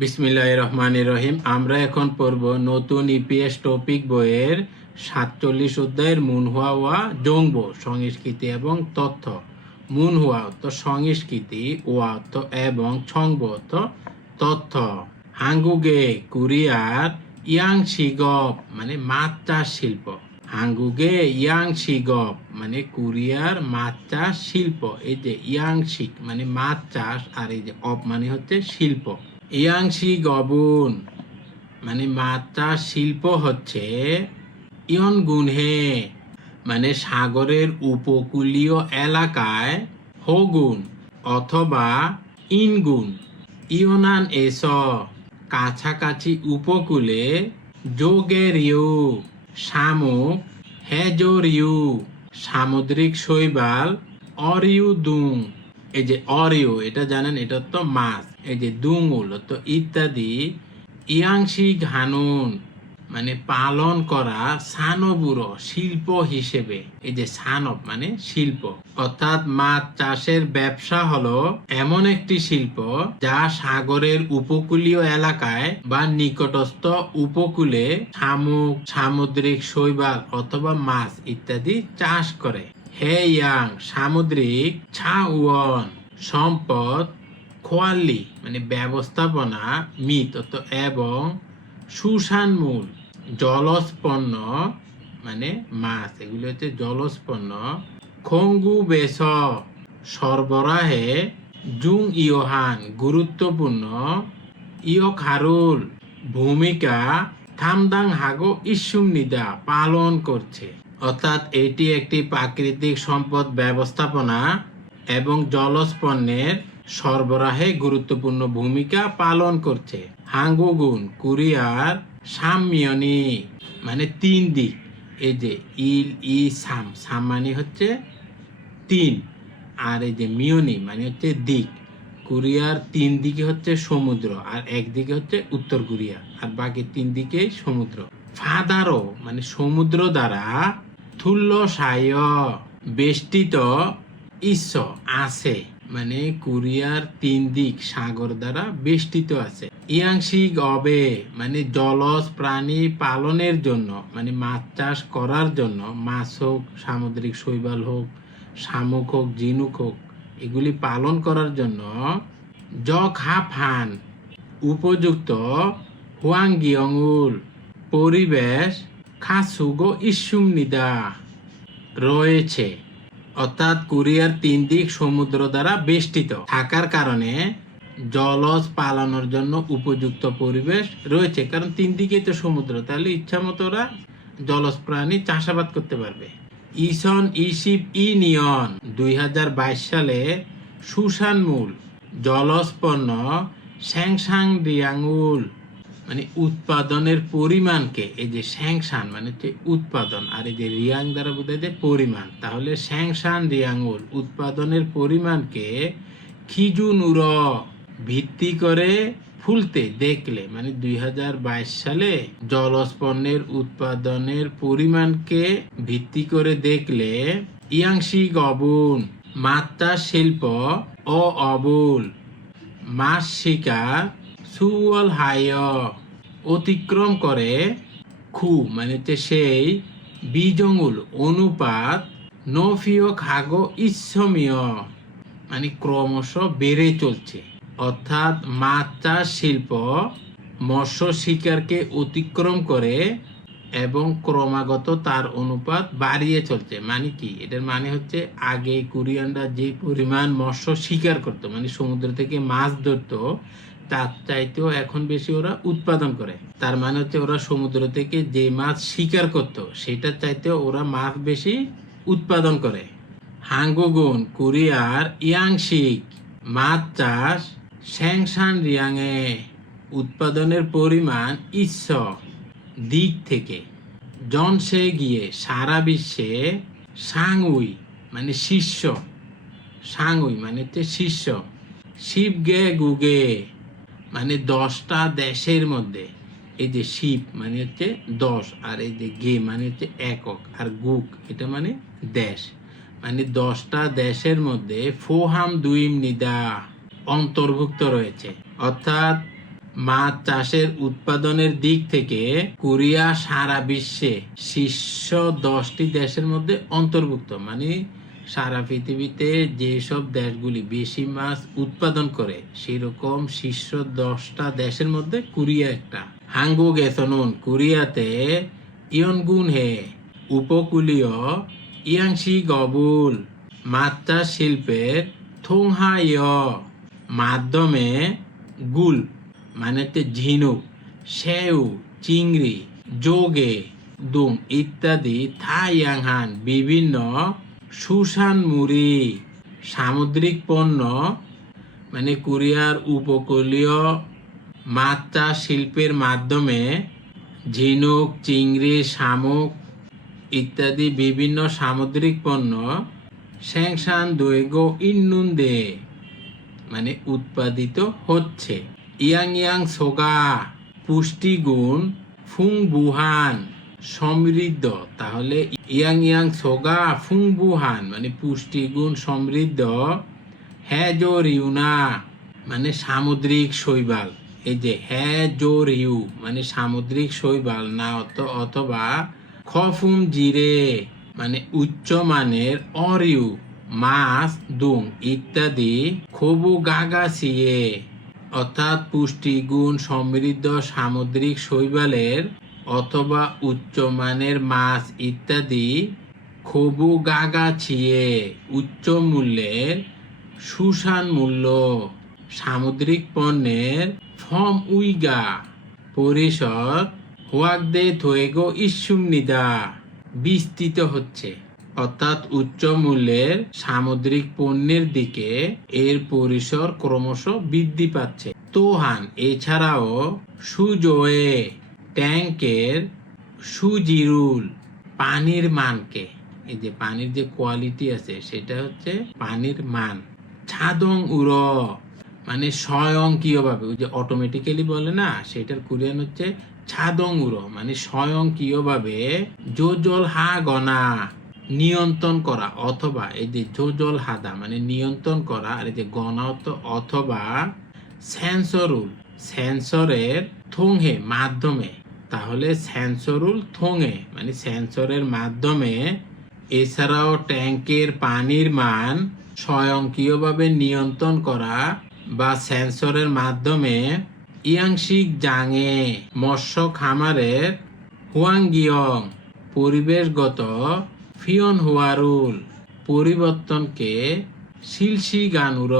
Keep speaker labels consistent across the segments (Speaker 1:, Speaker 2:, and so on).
Speaker 1: বিসমিল্লাহ রহমান রহিম। আমরা এখন পড়ব নতুন ইপিএস টপিক বইয়ের সাতচল্লিশ অধ্যায়ের মুনহুয়া ওয়া জংব, সংস্কৃতি এবং তথ্য। মুনহুয়া অর্থ সংস্কৃতি, ওয়া অর্থ এবং ছংব অর্থ তথ্য। হাঙ্গুগে, কুরিয়ার ইয়াং শিগপ মানে মাছ চাষ শিল্প হাঙ্গুগে ইয়াং শিগপ মানে কুরিয়ার মাছ চাষ শিল্প এই যে ইয়াং শিক মানে মাছ চাষ আর এই যে অপ মানে হচ্ছে শিল্প। ইয়াংশি গবুন মানে মাছ শিল্প হচ্ছে ইয়ন গুনহে মানে সাগরের উপকূলীয় এলাকায় হগুন অথবা ইনগুন। ইয়নান এস, কাছাকাছি উপকূলে যোগেরিউ শামুক হেজরিউ, সামুদ্রিক শৈবাল অরিউ দুং এই যে অরিও এটা জানেন, এটা তো মাছ। এই যে দুঙুল তো ইত্যাদি ইয়াংশি ঘানুন মানে পালন করা সানবুড়ো শিল্প হিসেবে এই যে সানব মানে শিল্প। অর্থাৎ মাছ চাষের ব্যবসা হলো এমন একটি শিল্প যা সাগরের উপকূলীয় এলাকায় বা নিকটস্থ উপকূলে শামুক, সামুদ্রিক শৈবাল অথবা মাছ ইত্যাদি চাষ করে। হে ইয়াং, সামুদ্রিক ছাউন সম্পদ খোয়ালি মানে ব্যবস্থাপনা, মিত এবং সুশানমূল জলস্পন্ন মানে মাছ, এগুলি হচ্ছে জলস্পন্ন খঙ্গু বেস সরবরাহে জুং ইয়োহান, গুরুত্বপূর্ণ ইয় খারুল ভূমিকা, থামদাং হাগো ইসুম নিদা, পালন করছে। অর্থাৎ এটি একটি প্রাকৃতিক সম্পদ ব্যবস্থাপনা এবং জলস্পন্নের সরবরাহে গুরুত্বপূর্ণ ভূমিকা পালন করছে হাঙ্গুগুন, কুরিয়ার, সাম্যনি মানে তিন দিক। এই যে ইল, ই, সাম সাম মানে হচ্ছে তিন। আর এই যে মিয়নি মানে হচ্ছে দিক। কোরিয়ার তিন দিকে হচ্ছে সমুদ্র আর একদিকে হচ্ছে উত্তর কোরিয়া আর বাকি তিন দিকে সমুদ্র। ফাদারো মানে সমুদ্র দ্বারা থুল্ল সায় বেষ্টিত ঈশ্ব আছে। মানে কোরিয়ার তিন দিক সাগর দ্বারা বেষ্টিত আছে। ইয়াংশিক অবে মানে জলজ প্রাণী পালনের জন্য মানে মাছ চাষ করার জন্য, মাছ হোক, সামুদ্রিক শৈবাল হোক, শামুক হোক, ঝিনুক হোক, এগুলি পালন করার জন্য জক হাফান উপযুক্ত হুয়াংগিয়ংউল, পরিবেশ, খাসুগো ইসুম নিদা রয়েছে। অর্থাৎ কোরিয়ার তিন দিক সমুদ্র দ্বারা বেষ্টিত। থাকার কারণে জলজ পালানোর জন্য উপযুক্ত পরিবেশ রয়েছে। কারণ তিন দিকে তো সমুদ্র, তাহলে ইচ্ছা মতো ওরা জলজ প্রাণী চাষাবাদ করতে পারবে। ইসন ইসিপ ইউনিয়ন দুই সালে সুশানমূল পণ্য স্যাংসাং রিয়াঙ্গুল মানে উৎপাদনের পরিমাণকে, এই যে স্যাংসান মানে হচ্ছে উৎপাদন, আর এই যে রিয়াং দ্বারা বোঝায় যে পরিমাণ, তাহলে স্যাংসান রিয়াঙ্গুল উৎপাদনের পরিমাণকে খিজুনুর ভিত্তি করে ফুলতে দেখলে মানে দুই হাজার বাইশ সালে জলস্পন্নের উৎপাদনের পরিমাণকে ভিত্তি করে দেখলে ইয়াংশি গবুন, মাত্রা শিল্প অবুল, মাছ শিকার সুয়াল হায় অতিক্রম করে খু মানে হচ্ছে সেই বিজঙ্গুল, অনুপাত নফিও খাগো ইচ্ছমীয় মানে ক্রমশ বেড়ে চলছে। অর্থাৎ মাছ চাষ শিল্প মৎস্য শিকারকে অতিক্রম করে এবং ক্রমাগত তার অনুপাত বাড়িয়ে চলছে। মানে কি? এটার মানে হচ্ছে আগে কোরিয়ানরা যে পরিমাণ মৎস্য শিকার করতো মানে সমুদ্র থেকে মাছ ধরতো তার চাইতেও এখন বেশি ওরা উৎপাদন করে। তার মানে হচ্ছে ওরা সমুদ্র থেকে যে মাছ শিকার করতো, সেটার চাইতেও ওরা মাছ বেশি উৎপাদন করে। হাঙ্গুগুন কোরিয়ার ইয়াংশিক মাছ চাষ স্যাংসান রিয়াংয়ে উৎপাদনের পরিমাণ ইচ্ছ দিক থেকে। জনসে গিয়ে সারা বিশ্বে সাংউই মানে শিষ্য সাংউই মানে হচ্ছে শিষ্য শিবগে গুগে মানে দশটা দেশের মধ্যে। এই যে শিব মানে হচ্ছে দশ, আর এই যে গে মানে হচ্ছে একক, আর গুক এটা মানে দেশ। মানে দশটা দেশের মধ্যে ফোহাম দুইম নিদা অন্তর্ভুক্ত রয়েছে। অর্থাৎ মাছ চাষের উৎপাদনের দিক থেকে কোরিয়া সারা বিশ্বে শীর্ষ দশটি দেশের মধ্যে অন্তর্ভুক্ত। মানে সারা পৃথিবীতে যেসব দেশগুলি বেশি মাছ উৎপাদন করে, সেরকম শীর্ষ দশটা দেশের মধ্যে কোরিয়া একটা। হাঙ্গু গেসনুন কোরিয়াতে ইয়নগুন হে উপকূলীয় ইয়াংশি গবুল চাষ শিল্পের থোংহায়, মাধ্যমে গুল মানে হচ্ছে ঝিনুক, সেউ, চিংড়ি যোগে দুম ইত্যাদি থাইয়াংহান বিভিন্ন সুশান মুড়ি। সামুদ্রিক পণ্য মানে কোরিয়ার উপকূলীয় মাছ চাষ শিল্পের মাধ্যমে ঝিনুক, চিংড়ি, শামুক ইত্যাদি বিভিন্ন সামুদ্রিক পণ্য স্যাংশান দৈগো ইন্নুন দে মানে উৎপাদিত হচ্ছে। ইয়াং ইয়াং সোগা, পুষ্টিগুণ, ফুং বুহান সমৃদ্ধ। তাহলে ইয়াং ইয়াং সোগা ফুং বুহান মানে পুষ্টিগুণ সমৃদ্ধ। হ্যাজো রিউনা মানে সামুদ্রিক শৈবাল। এই যে হ্যাজো মানে সামুদ্রিক শৈবাল না অথবা খফুম জিরে মানে উচ্চ মানের অরিউ মাছ দুং ইত্যাদি খবু গাগা সিয়ে। অর্থাৎ পুষ্টিগুণ সমৃদ্ধ সামুদ্রিক শৈবালের অথবা উচ্চমানের মাছ ইত্যাদি খবু গাগা ছিয়ে উচ্চ মূল্যের সুশান মূল্য, সামুদ্রিক পণ্যের ফর্ম উইগা পরিষদ হোয়াকদে থোয়েগো ইস্যুমনিদা বিস্তৃত হচ্ছে। অর্থাৎ উচ্চ মূল্যের সামুদ্রিক পণ্যের দিকে এর পরিসর ক্রমশ বৃদ্ধি পাচ্ছে। তোহান, এছাড়াও সুজোয়ে ট্যাঙ্কের সুজিরুল, পানির মানকে। এই যে পানির যে কোয়ালিটি আছে, সেটা হচ্ছে পানির মান। ছাদং উর মানে স্বয়ংক্রিয়ভাবে, ওই যে অটোমেটিক্যালি বলে না, সেটার কোরিয়ান হচ্ছে ছাদং উর মানে স্বয়ংক্রিয়ভাবে জোজল হা গনা, নিয়ন্ত্রণ করা, অথবা এই যে জোজল হাদা মানে নিয়ন্ত্রণ করা, আর এই যে অত- অথবা সেন্সরুল, সেন্সরের থোংহে, মাধ্যমে তাহলে সেন্সরুল থোঙে মানে সেন্সরের মাধ্যমে এছাড়াও ট্যাঙ্কের পানির মান স্বয়ংক্রিয়ভাবে নিয়ন্ত্রণ করা বা সেন্সরের মাধ্যমে ইয়াংশিক জাঙে মৎস্য খামারের হুয়াংগিয়ং পরিবেশগত ফিয়ন হুয়ারুল পরিবর্তনকে শিলসি গানুর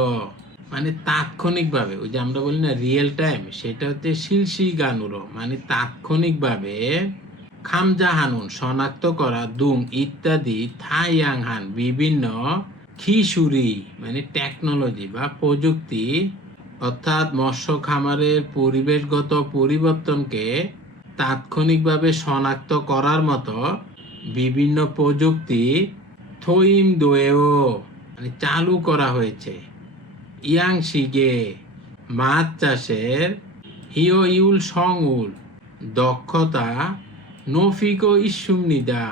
Speaker 1: মানে তাৎক্ষণিকভাবে, ওই যে আমরা বলি না রিয়েল টাইম সেটা হচ্ছে শিলশি গানুর। মানে তাৎক্ষণিকভাবে খামজাহানুন, শনাক্ত করা দুং ইত্যাদি, থাইয়াংহান, বিভিন্ন খিসুরি মানে টেকনোলজি বা প্রযুক্তি, অর্থাৎ মৎস্য খামারের পরিবেশগত পরিবর্তনকে তাৎক্ষণিকভাবে শনাক্ত করার মতো বিভিন্ন প্রযুক্তি থইম দোয়েও মানে চালু করা হয়েছে। ইয়াংশিগে মাছ চাষের হিও ইউল সংউল, দক্ষতা নফিগো ইস্যুমনিদা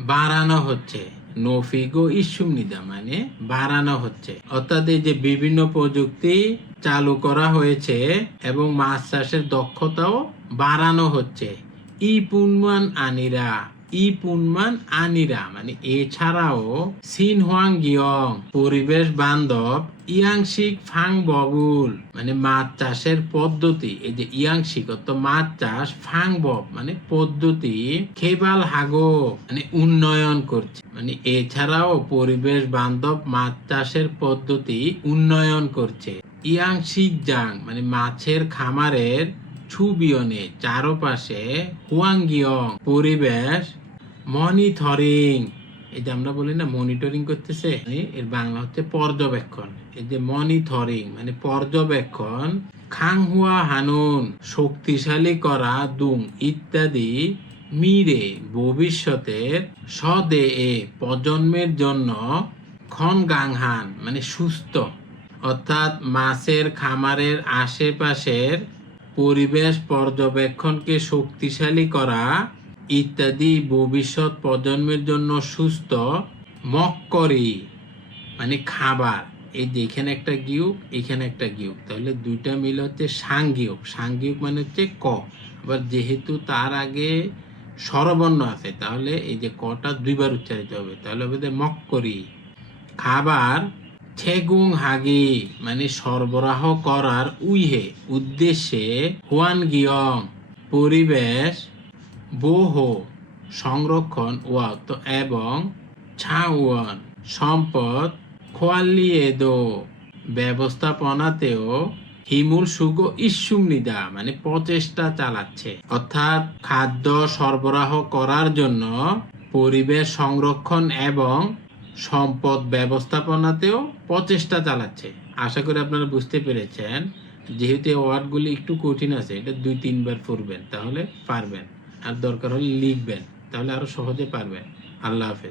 Speaker 1: বাড়ানো হচ্ছে। নফিগো ইস্যুমনিদা মানে বাড়ানো হচ্ছে। অর্থাৎ এই যে বিভিন্ন প্রযুক্তি চালু করা হয়েছে এবং মাছ চাষের দক্ষতাও বাড়ানো হচ্ছে। ই পুনমান আনিরা। ই পুনমান আনিরা মানে এছাড়াও সিন গিয়ং, পরিবেশ বান্ধব, ইয়াংশিক ফাং ববুল মানে মাছ চাষের পদ্ধতি, এই যে ইয়াংশিক মাছ চাষ ফাং বব মানে পদ্ধতি, খেবাল হাগো মানে উন্নয়ন করছে মানে এছাড়াও পরিবেশ বান্ধব মাছ চাষের পদ্ধতি উন্নয়ন করছে। ইয়াংশিক জাং মানে মাছের খামারের ছুবিয়নে, চারপাশে হুয়াংগিয়ং পরিবেশ মনিটরিং এই যে আমরা বলি না মনিটরিং করতেছে এর বাংলা হচ্ছে পর্যবেক্ষণ। এই যে মনিটরিং মানে পর্যবেক্ষণ, খাংহুয়া হানুন, শক্তিশালী করা দুং ইত্যাদি মিরে ভবিষ্যতের সদে এ প্রজন্মের জন্য খন গাংহান মানে সুস্থ। অর্থাৎ মাছের খামারের আশেপাশের পরিবেশ পর্যবেক্ষণকে শক্তিশালী করা ইত্যাদি ভবিষ্যৎ প্রজন্মের জন্য সুস্থ মক্করি মানে খাবার। এই যে এখানে একটা গিয়ক এখানে একটা গিয়ক তাহলে দুইটা মিল হচ্ছে সাংগিয়ক সাংগিয়ক মানে হচ্ছে ক। আবার যেহেতু তার আগে স্বরবর্ণ আছে, তাহলে এই যে কটা দুইবার উচ্চারিত হবে। তাহলে হবে যে মক্করি। খাবার ছেগুং হাগি মানে সরবরাহ করার উইহে, উদ্দেশ্যে হুয়ান গিয়ং পরিবেশ বহু সংরক্ষণ ওয়া তো এবং ছাওয়ান সম্পদ খোয়ালিয়েদো ব্যবস্থাপনাতেও হিমুল সুগ ইস্যুম নিদা মানে প্রচেষ্টা চালাচ্ছে। অর্থাৎ খাদ্য সরবরাহ করার জন্য পরিবেশ সংরক্ষণ এবং সম্পদ ব্যবস্থাপনাতেও প্রচেষ্টা চালাচ্ছে। আশা করি আপনারা বুঝতে পেরেছেন, যেহেতু ওয়ার্ডগুলি একটু কঠিন আছে, এটা দুই তিনবার পড়বেন, তাহলে পারবেন। আর দরকার হলে লিখবেন তাহলে আরও সহজে পারবেন। আল্লাহ হাফেজ।